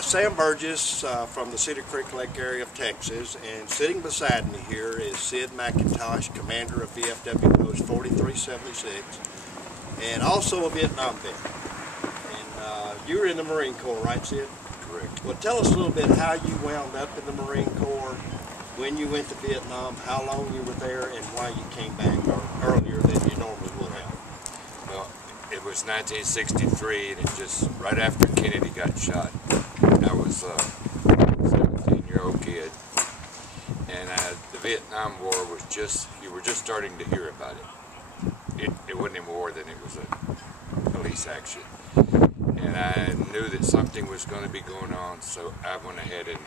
Sam Burgess from the Cedar Creek Lake area of Texas, and sitting beside me here is Sid McIntosh, commander of VFW Post 4376, and also a Vietnam vet. And you were in the Marine Corps, right, Sid? Correct. Well, tell us a little bit how you wound up in the Marine Corps, when you went to Vietnam, how long you were there, and why you came back earlier than you normally would have. Well, it was 1963, and it just right after Kennedy got shot. I was a 17-year-old kid, and the Vietnam War was you were just starting to hear about it. It wasn't a war, then it was a police action. And I knew that something was going to be going on, so I went ahead and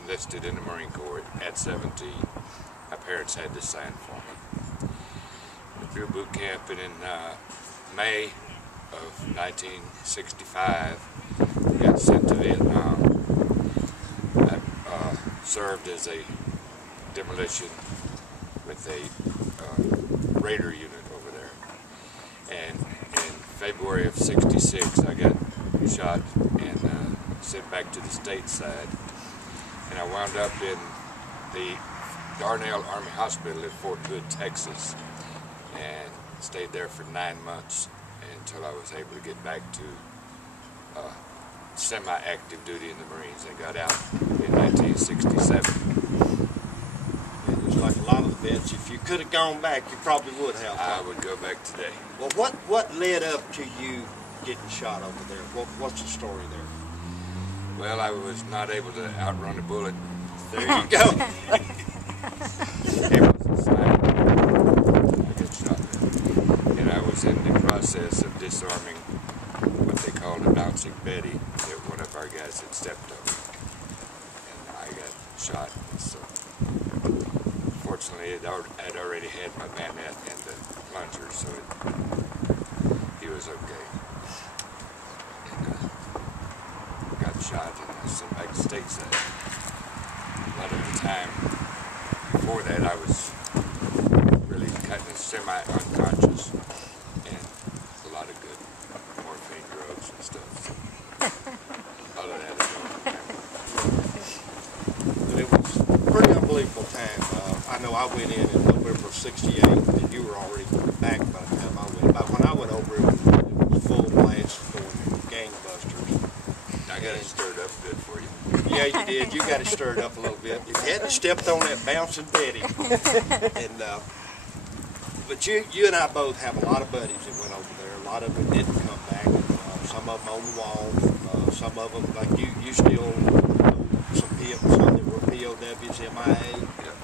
enlisted in the Marine Corps at 17. My parents had to sign for me. Went through boot camp, and in May of 1965, I got sent to Vietnam. I served as a demolition with a Raider unit over there. And in February of '66, I got shot and sent back to the stateside. And I wound up in the Darnell Army Hospital at Fort Hood, Texas, and stayed there for 9 months until I was able to get back to semi-active duty in the Marines. I got out in 1967. It was like a lot of the vets. If you could have gone back, you probably would have. I would go back today. Well, what led up to you getting shot over there? What's the story there? Well, I was not able to outrun a bullet. There you go. It was a sign. I got shot there. And I was in the process of disarming what they called a bouncing Betty that one of our guys had stepped on. And I got shot. So fortunately, I'd already had my bayonet and the plunger, so he was okay. Shot and I was sent back to stateside. A lot of the time before that I was really kind of semi-unconscious and a lot of good morphine drugs and stuff. So all of that is But it was a pretty unbelievable time. I know I went in November of '68 and you were already back by the time I went. But when I went over it was full blast going gangbusters. I got it stirred up a bit for you. Yeah, you did. You got it stirred up a little bit. You hadn't stepped on that bouncing Betty. And but you and I both have a lot of buddies that went over there. A lot of them didn't come back. Some of them on the wall. Some of them, like you still know some that were POWs, MIA. Yeah.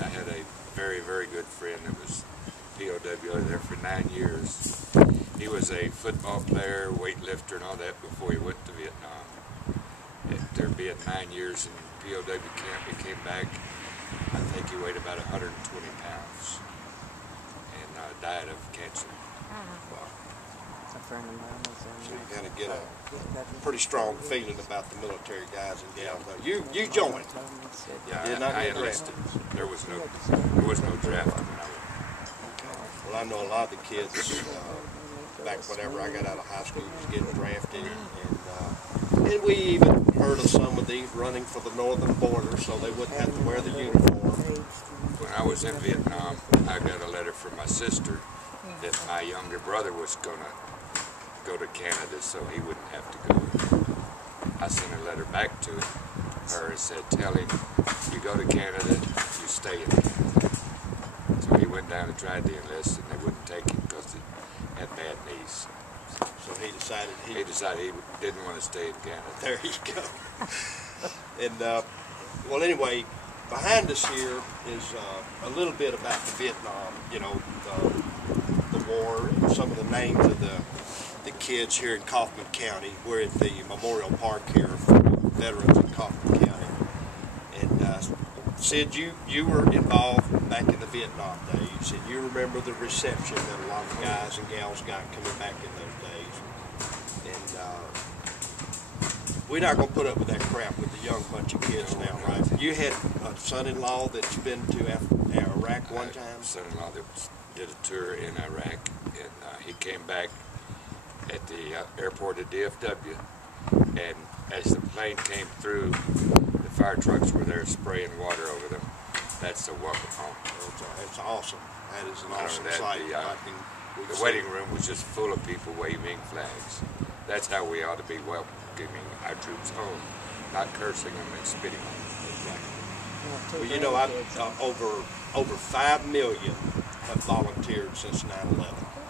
I had a very, very good friend that was POW there for 9 years. He was a football player, weightlifter, and all that before he went to Vietnam. After being 9 years in POW camp, he came back. I think he weighed about 120 pounds and died of cancer. Wow. A friend of mine was in So you kind of get a pretty strong feeling about the military guys and gals. You joined. Yeah, I enlisted. There was no draft when I went. Well, I know a lot of the kids back whenever I got out of high school was getting drafted, and we even heard of some of these running for the northern border so they wouldn't have to wear the uniform. When I was in Vietnam, I got a letter from my sister that my younger brother was going to go to Canada so he wouldn't have to go. I sent a letter back to her and said, tell him, you go to Canada, you stay in Canada. So he went down and tried to enlist, and they wouldn't take him because he had bad knees. So he decided he didn't want to stay in Canada. There you go. And well, anyway, behind us here is a little bit about the Vietnam. You know, the war and some of the names of the kids here in Kaufman County. We're at the Memorial Park here for veterans in Kaufman County. And Sid, you were involved back in the Vietnam days, and you remember the reception that a lot of guys and gals got coming back in those days. And we're not going to put up with that crap with the young bunch of kids now, right? You had a son-in-law that's been to Iraq one time? Son-in-law that did a tour in Iraq, and he came back at the airport at DFW, and as the plane came through, the fire trucks were there spraying water over them. That's a welcome home. It's awesome. That is an I know awesome that sight. the waiting room was just full of people waving flags. That's how we ought to be welcoming our troops home, not cursing them and spitting on them. Well, you know, over 5 million have volunteered since 9/11.